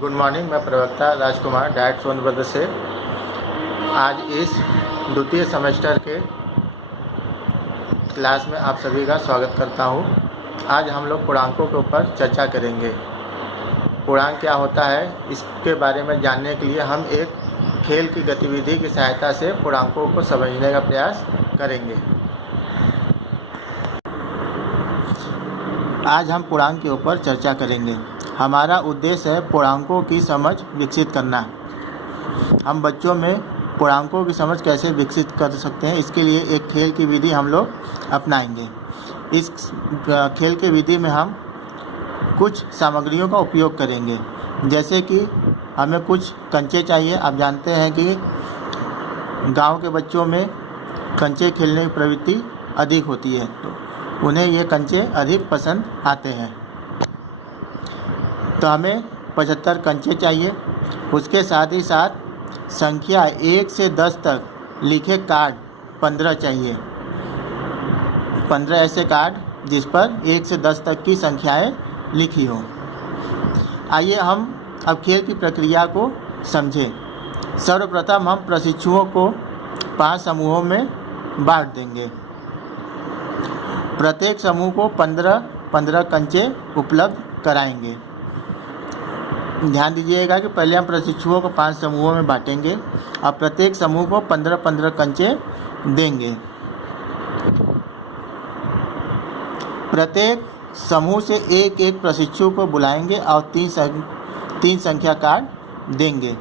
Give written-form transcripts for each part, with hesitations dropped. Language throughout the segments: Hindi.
Good morning. मैं प्रवक्ता राजकुमार डाइट सोनभद्र से आज इस द्वितीय सेमेस्टर के क्लास में आप सभी का स्वागत करता हूं। आज हम लोग पूर्णांकों के ऊपर चर्चा करेंगे। पूर्णांक क्या होता है इसके बारे में जानने के लिए हम एक खेल की गतिविधि की सहायता से पूर्णांकों को समझने का प्रयास करेंगे। आज हम पूर्णांक के ऊपर चर्चा करेंगे। हमारा उद्देश्य है पूर्णांकों की समझ विकसित करना। हम बच्चों में पूर्णांकों की समझ कैसे विकसित कर सकते हैं, इसके लिए एक खेल की विधि हम लोग अपनाएंगे। इस खेल की विधि में हम कुछ सामग्रियों का उपयोग करेंगे, जैसे कि हमें कुछ कंचे चाहिए। आप जानते हैं कि गांव के बच्चों में कंचे खेलने की प्रवृत्ति अधिक होती है, तो उन्हें ये कंचे अधिक पसंद आते हैं। तो हमें 75 कंचे चाहिए। उसके साथ ही साथ संख्या 1 से 10 तक लिखे कार्ड 15 चाहिए। 15 ऐसे कार्ड जिस पर 1 से 10 तक की संख्याएं लिखी हो। आइए हम अब खेल की प्रक्रिया को समझें। सर्वप्रथम हम प्रशिक्षुओं को 5 समूहों में बांट देंगे। प्रत्येक समूह को 15 कंचे उपलब्ध कराएंगे। ध्यान दीजिएगा कि पहले हम प्रशिक्षुओं को 5 समूहों में बांटेंगे और प्रत्येक समूह को 15 कंचे देंगे। प्रत्येक समूह से एक प्रशिक्षु को बुलाएंगे और 3 संख्या कार्ड देंगे।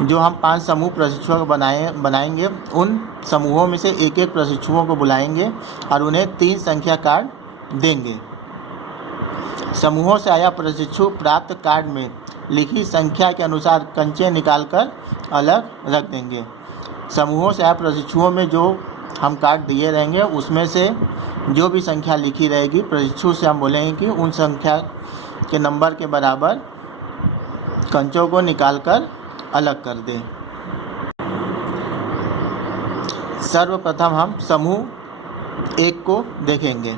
जो हम 5 समूह प्रशिक्षुओं को बनाएंगे, उन समूहों में से एक प्रशिक्षुओं को बुलाएंगे और उन्हें 3 संख्या कार्ड देंगे। समूहों से आया प्रशिक्षु प्राप्त कार्ड में लिखी संख्या के अनुसार कंचे निकालकर अलग रख देंगे। समूहों से आया प्रशिक्षुओं में जो हम कार्ड दिए रहेंगे, उसमें से जो भी संख्या लिखी रहेगी, प्रशिक्षु से हम बोलेंगे कि उन संख्या के नंबर के बराबर कंचों को निकालकर अलग कर दें। सर्वप्रथम हम समूह 1 को देखेंगे।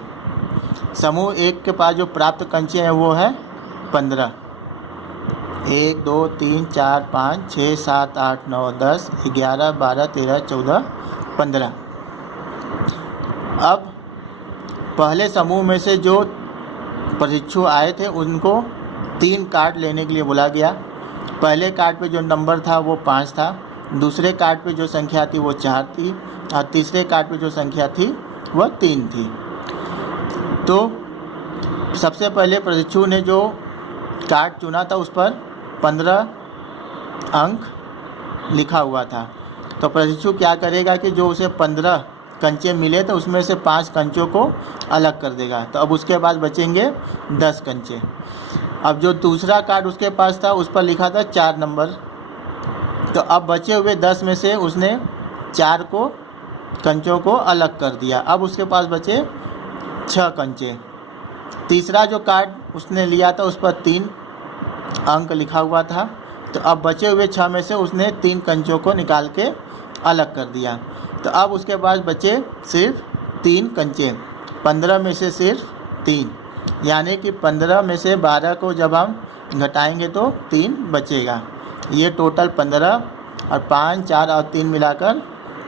समूह 1 के पास जो प्राप्त कंचे हैं वो है 15। 1 2 3 4 5 6 7 8 9 10 11 12 13 14 15। अब पहले समूह में से जो प्रशिक्षु आए थे उनको 3 कार्ड लेने के लिए बोला गया। पहले कार्ड पे जो नंबर था वो 5 था, दूसरे कार्ड पे जो संख्या थी वो 4 थी और तीसरे कार्ड पे जो संख्या थी वह 3 थी। तो सबसे पहले प्रशिक्षु ने जो कार्ड चुना था उस पर 15 अंक लिखा हुआ था। तो प्रशिक्षु क्या करेगा कि जो उसे 15 कंचे मिले तो उसमें से 5 कंचों को अलग कर देगा। तो अब उसके बाद बचेंगे 10 कंचे। अब जो दूसरा कार्ड उसके पास था उस पर लिखा था 4 नंबर। तो अब बचे हुए 10 में से उसने 4 को कंचों को अलग कर दिया। अब उसके पास बचे 6 कंचे। तीसरा जो कार्ड उसने लिया था उस पर 3 अंक लिखा हुआ था। तो अब बचे हुए 6 में से उसने 3 कंचों को निकाल के अलग कर दिया। तो अब उसके पास बचे सिर्फ 3 कंचे। 15 में से सिर्फ 3, यानी कि 15 में से 12 को जब हम घटाएंगे तो 3 बचेगा। ये टोटल 15 और 5 4 और 3 मिलाकर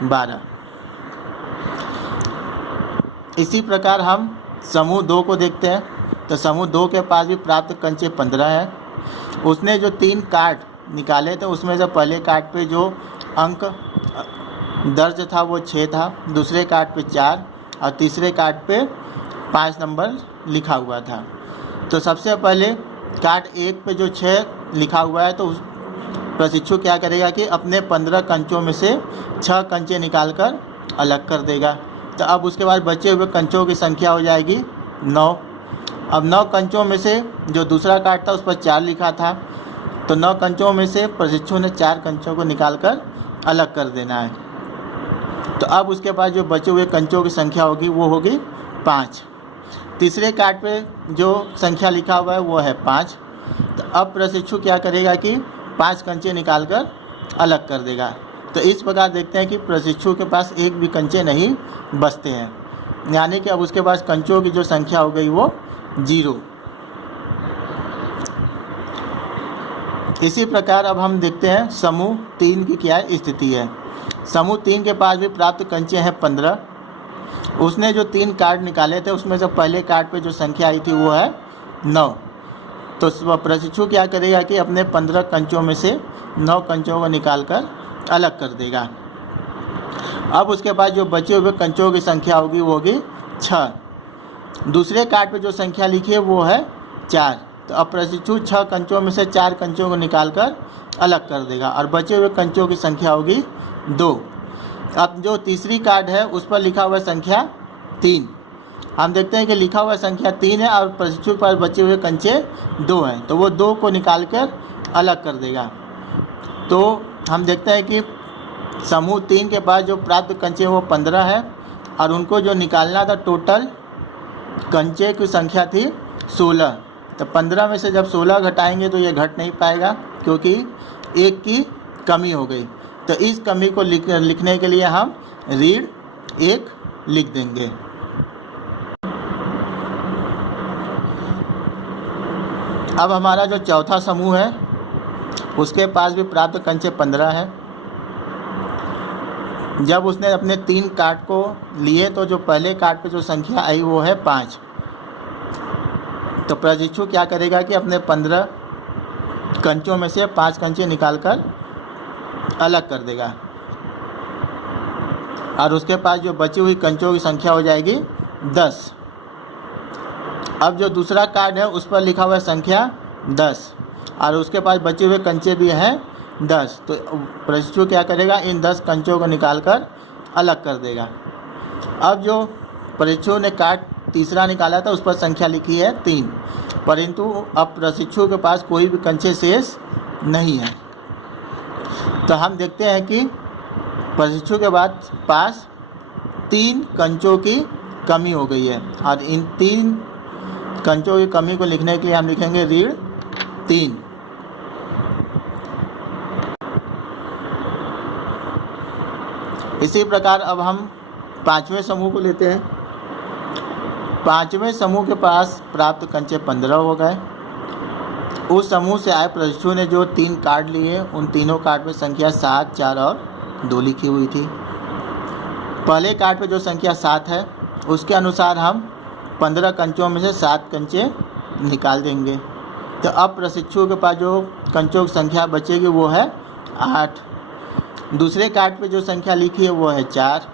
12। इसी प्रकार हम समूह 2 को देखते हैं। तो समूह 2 के पास भी प्राप्त कंचे 15 हैं। उसने जो 3 कार्ड निकाले थे उसमें से पहले कार्ड पे जो अंक दर्ज था वो 6 था, दूसरे कार्ड पे 4 और तीसरे कार्ड पे 5 नंबर लिखा हुआ था। तो सबसे पहले कार्ड 1 पे जो 6 लिखा हुआ है तो प्रशिक्षु क्या करेगा कि अपने 15 कंचों में से 6 कंचे निकालकर अलग कर देगा। तो अब उसके बाद बचे हुए कंचों की संख्या हो जाएगी 9। अब 9 कंचों में से जो दूसरा कार्ड था उस पर 4 लिखा था, तो 9 कंचों में से प्रशिक्षु ने 4 कंचों को निकालकर अलग कर देना है। तो अब उसके बाद जो बचे हुए कंचों की संख्या होगी वो होगी 5। तीसरे कार्ड पे जो संख्या लिखा हुआ है वो है 5। तो अब प्रशिक्षु क्या करेगा कि 5 कंचे निकालकर अलग कर देगा। तो इस प्रकार देखते हैं कि प्रशिक्षु के पास एक भी कंचे नहीं बचते हैं, यानी कि अब उसके पास कंचों की जो संख्या हो गई वो 0। इसी प्रकार अब हम देखते हैं समूह 3 की क्या स्थिति है। समूह 3 के पास भी प्राप्त कंचे हैं 15। उसने जो 3 कार्ड निकाले थे उसमें से पहले कार्ड पे जो संख्या आई थी वो है 9। तो प्रशिक्षु क्या करेगा कि अपने 15 कंचों में से 9 कंचों को निकाल कर अलग कर देगा। अब उसके बाद जो बचे हुए कंचों की संख्या होगी वो होगी 6। दूसरे कार्ड पे जो संख्या लिखी है वो है 4। तो अब प्रशिक्षु 6 कंचों में से 4 कंचों को निकाल कर अलग कर देगा और बचे हुए कंचों की संख्या होगी 2। अब जो तीसरी कार्ड है उस पर लिखा हुआ संख्या 3। हम देखते हैं कि लिखा हुआ संख्या 3 है और प्रशिक्षु के पास बचे हुए कंचे 2 हैं, तो वो 2 को निकाल कर अलग कर देगा। तो हम देखते हैं कि समूह 3 के पास जो प्राप्त कंचे वो 15 है और उनको जो निकालना था टोटल कंचे की संख्या थी 16। तो 15 में से जब 16 घटाएंगे तो ये घट नहीं पाएगा क्योंकि 1 की कमी हो गई। तो इस कमी को लिखने के लिए हम ऋण 1 लिख देंगे। अब हमारा जो चौथा समूह है उसके पास भी प्राप्त कंचे 15 है। जब उसने अपने 3 कार्ड को लिए तो जो पहले कार्ड पे जो संख्या आई वो है 5। तो प्रशिक्षु क्या करेगा कि अपने 15 कंचों में से 5 कंचे निकाल कर अलग कर देगा और उसके पास जो बची हुई कंचों की संख्या हो जाएगी 10। अब जो दूसरा कार्ड है उस पर लिखा हुआ संख्या 10 और उसके पास बचे हुए कंचे भी हैं 10। तो प्रशिक्षु क्या करेगा, इन 10 कंचों को निकाल कर अलग कर देगा। अब जो प्रशिक्षु ने कार्ड तीसरा निकाला था उस पर संख्या लिखी है 3, परंतु अब प्रशिक्षु के पास कोई भी कंचे शेष नहीं है। तो हम देखते हैं कि प्रशिक्षु के पास 3 कंचों की कमी हो गई है और इन 3 कंचों की कमी को लिखने के लिए हम लिखेंगे ऋण 3। इसी प्रकार अब हम 5वें समूह को लेते हैं। 5वें समूह के पास प्राप्त कंचे 15 हो गए। उस समूह से आए प्रशिक्षु ने जो 3 कार्ड लिए उन तीनों कार्ड पे संख्या 7, 4 और 2 लिखी हुई थी। पहले कार्ड पे जो संख्या 7 है उसके अनुसार हम 15 कंचों में से 7 कंचे निकाल देंगे। तो अब प्रशिक्षु के पास जो कंचों की संख्या बचेगी वो है 8। दूसरे कार्ड पे जो संख्या लिखी है वो है 4।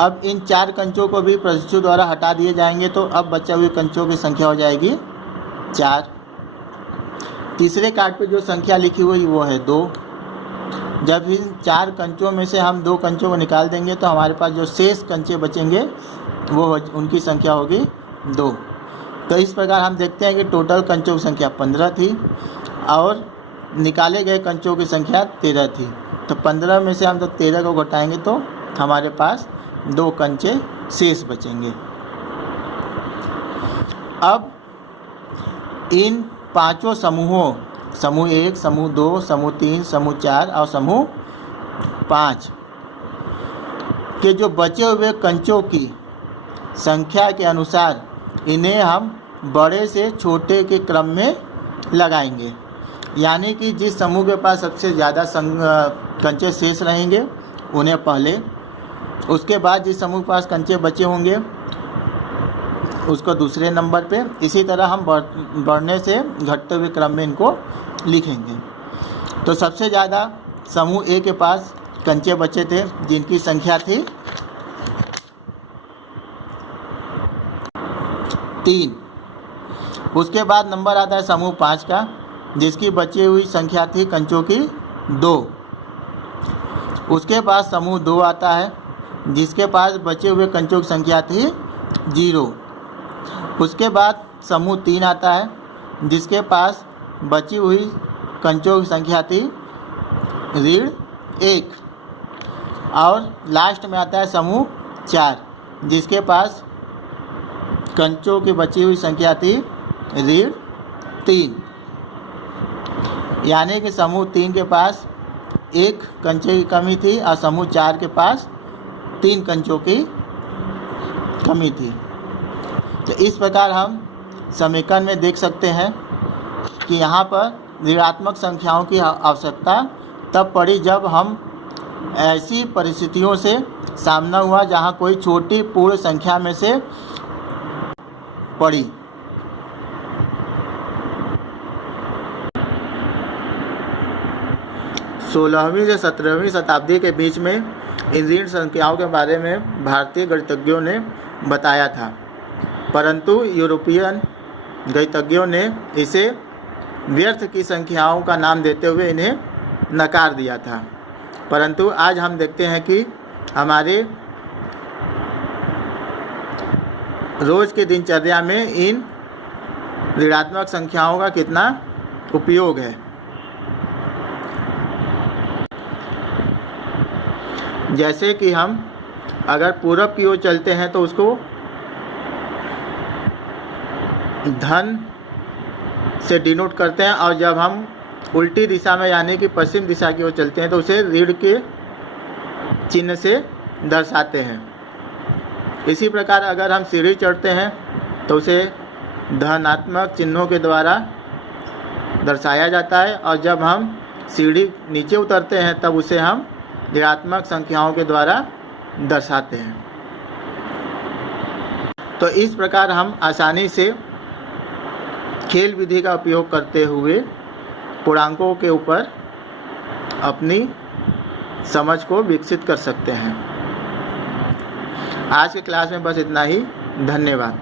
अब इन 4 कंचों को भी प्रशिक्षु द्वारा हटा दिए जाएंगे तो अब बचे हुए कंचों की संख्या हो जाएगी 4। तीसरे कार्ड पे जो संख्या लिखी हुई वो है 2। जब इन 4 कंचों में से हम 2 कंचों को निकाल देंगे तो हमारे पास जो शेष कंचे बचेंगे वो उनकी संख्या होगी 2। तो इस प्रकार हम देखते हैं कि टोटल कंचों की संख्या 15 थी और निकाले गए कंचों की संख्या 13 थी। तो 15 में से हम जब 13 को घटाएंगे तो हमारे पास 2 कंचे शेष बचेंगे। अब इन 5 समूहों, समूह 1, समूह 2, समूह 3, समूह 4 और समूह 5 के जो बचे हुए कंचों की संख्या के अनुसार इन्हें हम बड़े से छोटे के क्रम में लगाएंगे। यानी कि जिस समूह के पास सबसे ज़्यादा कंचे शेष रहेंगे उन्हें पहले, उसके बाद जिस समूह के पास कंचे बचे होंगे उसको दूसरे नंबर पे। इसी तरह हम बढ़ने से घटते हुए क्रम में इनको लिखेंगे। तो सबसे ज़्यादा समूह ए के पास कंचे बचे थे जिनकी संख्या थी 3। उसके बाद नंबर आता है समूह 5 का जिसकी बची हुई संख्या थी कंचों की 2। उसके बाद समूह 2 आता है जिसके पास बचे हुए कंचों की संख्या थी 0। उसके बाद समूह 3 आता है जिसके पास बची हुई कंचों की संख्या थी ऋण 1। और लास्ट में आता है समूह 4 जिसके पास कंचों की बची हुई संख्या थी ऋण 3। यानी कि समूह 3 के पास 1 कंचे की कमी थी और समूह 4 के पास 3 कंचों की कमी थी। तो इस प्रकार हम समीकरण में देख सकते हैं कि यहाँ पर ऋणात्मक संख्याओं की आवश्यकता तब पड़ी जब हम ऐसी परिस्थितियों से सामना हुआ जहां कोई छोटी पूर्ण संख्या में से पड़ी। सोलहवीं से 17वीं शताब्दी के बीच में इन ऋण संख्याओं के बारे में भारतीय गणितज्ञों ने बताया था, परंतु यूरोपियन गणितज्ञों ने इसे व्यर्थ की संख्याओं का नाम देते हुए इन्हें नकार दिया था। परंतु आज हम देखते हैं कि हमारे रोज के दिनचर्या में इन ऋणात्मक संख्याओं का कितना उपयोग है। जैसे कि हम अगर पूरब की ओर चलते हैं तो उसको धन से डिनोट करते हैं, और जब हम उल्टी दिशा में यानी कि पश्चिम दिशा की ओर चलते हैं तो उसे ऋण के चिन्ह से दर्शाते हैं। इसी प्रकार अगर हम सीढ़ी चढ़ते हैं तो उसे धनात्मक चिन्हों के द्वारा दर्शाया जाता है, और जब हम सीढ़ी नीचे उतरते हैं तब उसे हम ऋणात्मक संख्याओं के द्वारा दर्शाते हैं। तो इस प्रकार हम आसानी से खेल विधि का उपयोग करते हुए पूर्णांकों के ऊपर अपनी समझ को विकसित कर सकते हैं। आज के क्लास में बस इतना ही। धन्यवाद।